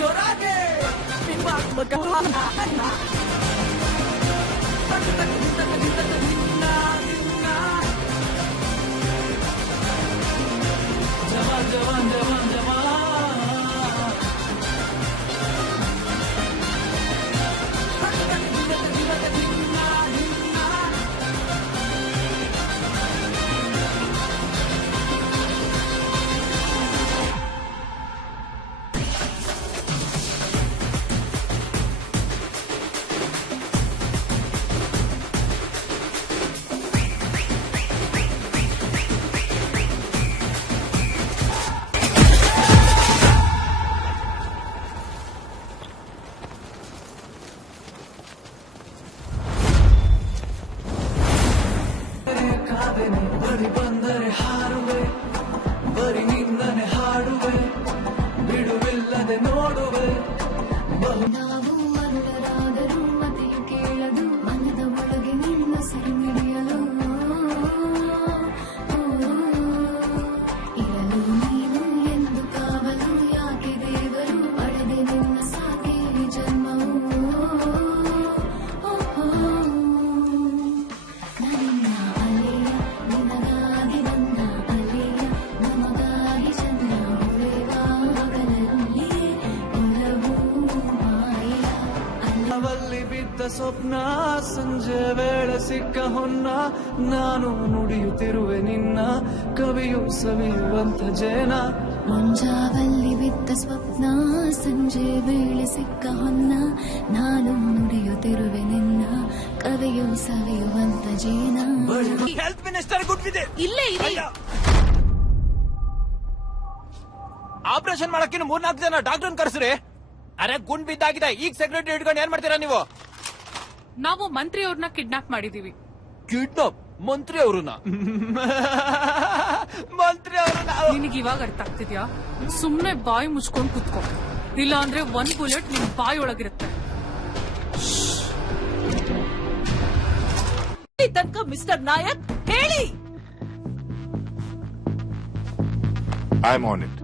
ಜೋರಾಗೆ ಜವಾನ್ ಜವಾನ್ ಜವಾನ್ ಜವಾನ್ ಬರಿ ಬಂದರೆ ಹಾರುವೆ ಬರಿ ನಿನ್ನನೆ ಹಾಡುವೆ ಬಿಡುವಿಲ್ಲದೆ ನೋಡುವೆ ನಾವು ಮರುಳರಾದರೂ ಮತೆಯು ಕೇಳದು ಮನದ ಒಳಗೆ ನಿನ್ನ ಸಿರಿಮಿಡಿಯಲು ಇರಲು ನೀನು ಎಂದು ಕಾವಲು ಯಾಕೆ ದೇವರು ಪಡೆದೆ ನಿನ್ನ ಸಾಕೆ ಜನ್ಮವು ನನ್ನ ಅಲೆಯ ನಿನಗಾಗಿ ನನ್ನ ಅಲೆಯ ನಮಗಾಗಿ ಚಂದ ಹೊಳೆವಾಗಲಲ್ಲಿ ಒಲವು ಮಾಯ ಅವಲ್ಲಿ ಬಿದ್ದ ಸ್ವಪ್ನ ಸಂಜೆ ವೇಳೆ ಸಿಕ್ಕ ಹೊನ್ನ ನಾನು ನುಡಿಯುತ್ತಿರುವೆ ನಿನ್ನ ಕವಿಯು ಸವಿಯುವಂತ ಜೇನ ಮುಂಜಾವಲ್ಲಿ ಬಿದ್ದ ಸ್ವಪ್ನ ಸಂಜೆ ವೇಳೆ ಸಿಕ್ಕ ಹೊನ್ನ ನಾನು ನುಡಿಯುತ್ತಿರುವೆ ನಿನ್ನ ಕವಿಯು ಸವಿಯುವಂತ ಜೇನ ಹೆಲ್ತ್ ಮಿನಿಸ್ಟರ್ ಗುಡ್ವಿದೆ ಇಲ್ಲೇ ಇರಿ. ಆಪರೇಷನ್ ಮಾಡಕ್ಕಿನ್ನು 3-4 ಜನ ಡಾಕ್ಟರ್ ಕರೆಸ್ರಿ. ಅರೆ ಗುಂಡ್ ಬಿದ್ದಾಗಿದೆ. ಈಗ ಸೆಕ್ರೆಟರಿ ಹಿಡ್ಕೊಂಡು ಏನ್ ಮಾಡ್ತೀರಾ ನೀವು? ನಾವು ಮಂತ್ರಿ ಅವ್ರನ್ನ ಕಿಡ್ನಾಪ್ ಮಾಡಿದೀವಿ. ಕಿಡ್ನಾಪ್ ಮಂತ್ರಿ ಅವ್ರನ್ನ ಮಂತ್ರಿ ಅವ್ರನ್ನ ನಿನಗೆ ಇವಾಗ ಅರ್ಥ ಆಗ್ತಿದ್ಯಾ? ಸುಮ್ನೆ ಬಾಯಿ ಮುಚ್ಕೊಂಡ್ ಕುತ್ಕೋ, ಇಲ್ಲ ಅಂದ್ರೆ 1 ಬುಲೆಟ್ ನಿನ್ ಬಾಯಿ ಒಳಗಿರುತ್ತೆ. ತನಕ ಮಿಸ್ಟರ್ ನಾಯಕ್ ಹೇಳಿ. I'm on it.